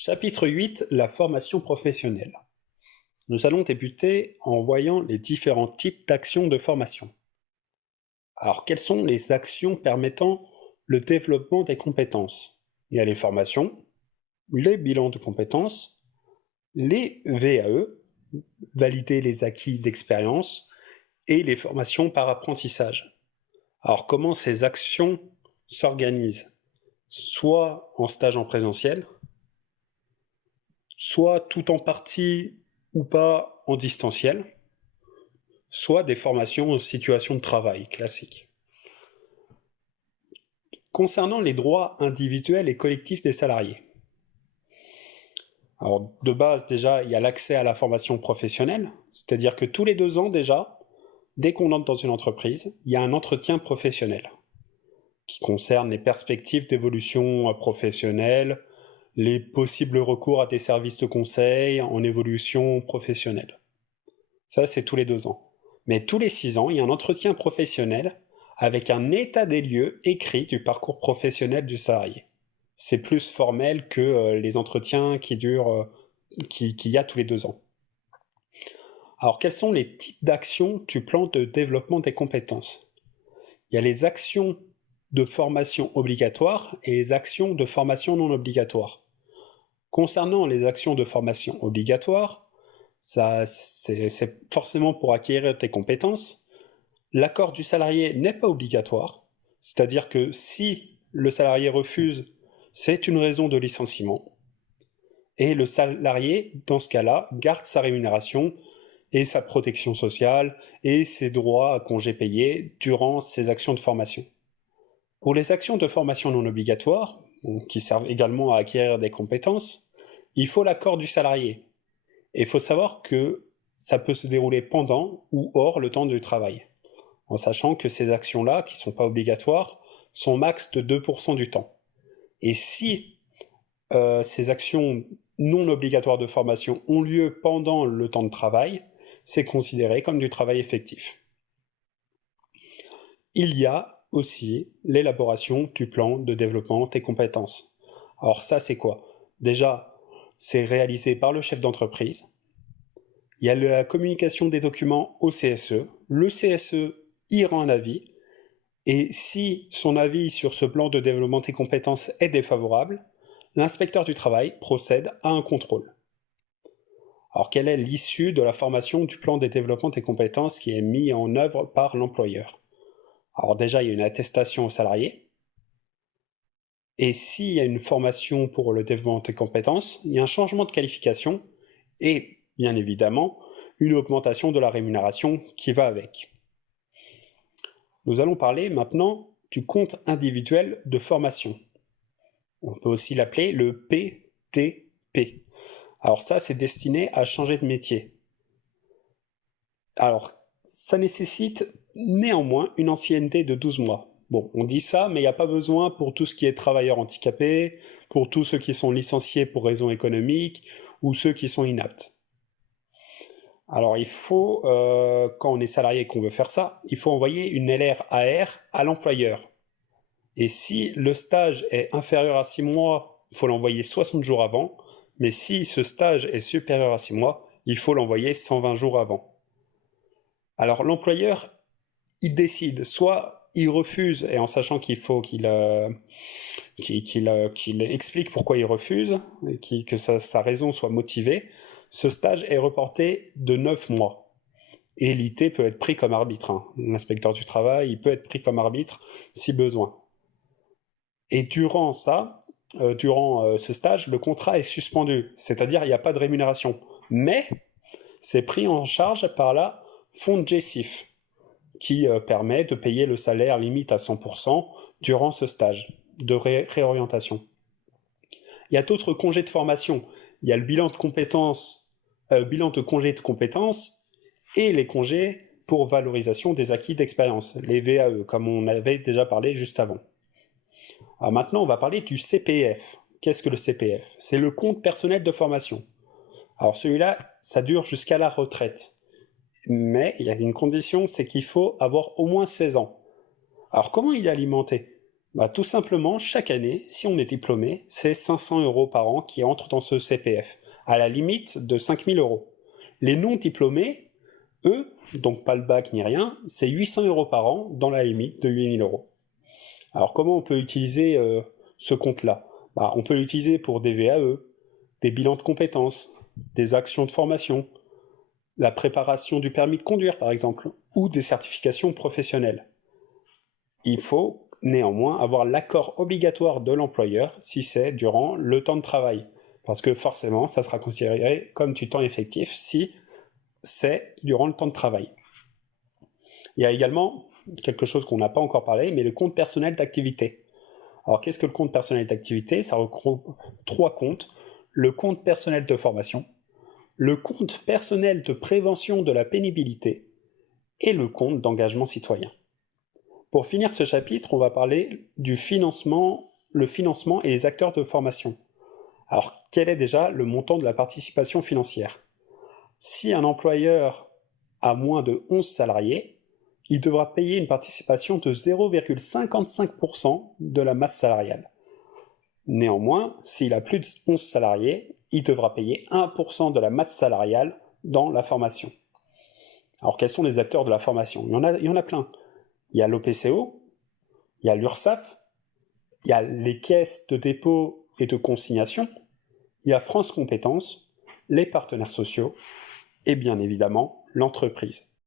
Chapitre 8, la formation professionnelle. Nous allons débuter en voyant les différents types d'actions de formation. Alors, quelles sont les actions permettant le développement des compétences? Il y a les formations, les bilans de compétences, les VAE, valider les acquis d'expérience, et les formations par apprentissage. Alors, comment ces actions s'organisent? Soit en stage en présentiel, soit tout en partie ou pas en distanciel, soit des formations en situation de travail classiques. Concernant les droits individuels et collectifs des salariés. Alors, de base, déjà, il y a l'accès à la formation professionnelle, c'est-à-dire que tous les 2 ans, déjà, dès qu'on entre dans une entreprise, il y a un entretien professionnel qui concerne les perspectives d'évolution professionnelle, les possibles recours à des services de conseil en évolution professionnelle. Ça, c'est tous les 2 ans. Mais tous les 6 ans, il y a un entretien professionnel avec un état des lieux écrit du parcours professionnel du salarié. C'est plus formel que les entretiens qu'il y a tous les 2 ans. Alors, quels sont les types d'actions du plan de développement des compétences? Il y a les actions de formation obligatoires et les actions de formation non obligatoires. Concernant les actions de formation obligatoires, c'est forcément pour acquérir tes compétences. L'accord du salarié n'est pas obligatoire, c'est-à-dire que si le salarié refuse, c'est une raison de licenciement, et le salarié, dans ce cas-là, garde sa rémunération et sa protection sociale et ses droits à congés payés durant ses actions de formation. Pour les actions de formation non obligatoires, qui servent également à acquérir des compétences, il faut l'accord du salarié. Et il faut savoir que ça peut se dérouler pendant ou hors le temps du travail, en sachant que ces actions-là, qui ne sont pas obligatoires, sont max de 2% du temps. Et si ces actions non obligatoires de formation ont lieu pendant le temps de travail, c'est considéré comme du travail effectif. Il y a aussi l'élaboration du plan de développement des compétences. Alors ça, c'est quoi? Déjà, c'est réalisé par le chef d'entreprise. Il y a la communication des documents au CSE. Le CSE y rend un avis. Et si son avis sur ce plan de développement des compétences est défavorable, l'inspecteur du travail procède à un contrôle. Alors, quelle est l'issue de la formation du plan de développement des compétences qui est mis en œuvre par l'employeur? Alors déjà, il y a une attestation au salarié. Et s'il y a une formation pour le développement des compétences, il y a un changement de qualification et, bien évidemment, une augmentation de la rémunération qui va avec. Nous allons parler maintenant du compte individuel de formation. On peut aussi l'appeler le PTP. Alors ça, c'est destiné à changer de métier. Alors, ça nécessite néanmoins une ancienneté de 12 mois. Bon, on dit ça, mais il n'y a pas besoin pour tout ce qui est travailleurs handicapés, pour tous ceux qui sont licenciés pour raisons économiques, ou ceux qui sont inaptes. Alors il faut, quand on est salarié et qu'on veut faire ça, il faut envoyer une LRAR à l'employeur. Et si le stage est inférieur à 6 mois, il faut l'envoyer 60 jours avant, mais si ce stage est supérieur à 6 mois, il faut l'envoyer 120 jours avant. Alors l'employeur, il décide, soit il refuse, et en sachant qu'il faut qu'il explique pourquoi il refuse, et que sa raison soit motivée, ce stage est reporté de 9 mois. Et l'IT peut être pris comme arbitre. L'inspecteur du travail, il peut être pris comme arbitre si besoin. Et durant ce stage, le contrat est suspendu, c'est-à-dire il n'y a pas de rémunération. Mais c'est pris en charge par la FONGECIF, qui permet de payer le salaire limite à 100% durant ce stage de réorientation. Il y a d'autres congés de formation. Il y a le bilan de compétences, bilan de congés de compétences et les congés pour valorisation des acquis d'expérience, les VAE, comme on avait déjà parlé juste avant. Alors maintenant, on va parler du CPF. Qu'est-ce que le CPF? C'est le compte personnel de formation. Alors celui-là, ça dure jusqu'à la retraite. Mais il y a une condition, c'est qu'il faut avoir au moins 16 ans. Alors comment il est alimenté? Tout simplement, chaque année, si on est diplômé, c'est 500 € par an qui entrent dans ce CPF, à la limite de 5000 €. Les non-diplômés, eux, donc pas le bac ni rien, c'est 800 € par an dans la limite de 8000 €. Alors comment on peut utiliser ce compte-là? On peut l'utiliser pour des VAE, des bilans de compétences, des actions de formation, la préparation du permis de conduire par exemple, ou des certifications professionnelles. Il faut néanmoins avoir l'accord obligatoire de l'employeur si c'est durant le temps de travail, parce que forcément ça sera considéré comme du temps effectif si c'est durant le temps de travail. Il y a également quelque chose qu'on n'a pas encore parlé, mais le compte personnel d'activité. Alors qu'est-ce que le compte personnel d'activité? Ça regroupe 3 comptes: le compte personnel de formation, le compte personnel de prévention de la pénibilité et le compte d'engagement citoyen. Pour finir ce chapitre, on va parler du financement, le financement et les acteurs de formation. Alors quel est déjà le montant de la participation financière? Si un employeur a moins de 11 salariés, il devra payer une participation de 0,55% de la masse salariale. Néanmoins, s'il a plus de 11 salariés, il devra payer 1% de la masse salariale dans la formation. Alors quels sont les acteurs de la formation? Il y en a plein. Il y a l'OPCO, il y a l'URSSAF, il y a les caisses de dépôt et de consignation, il y a France Compétences, les partenaires sociaux et bien évidemment l'entreprise.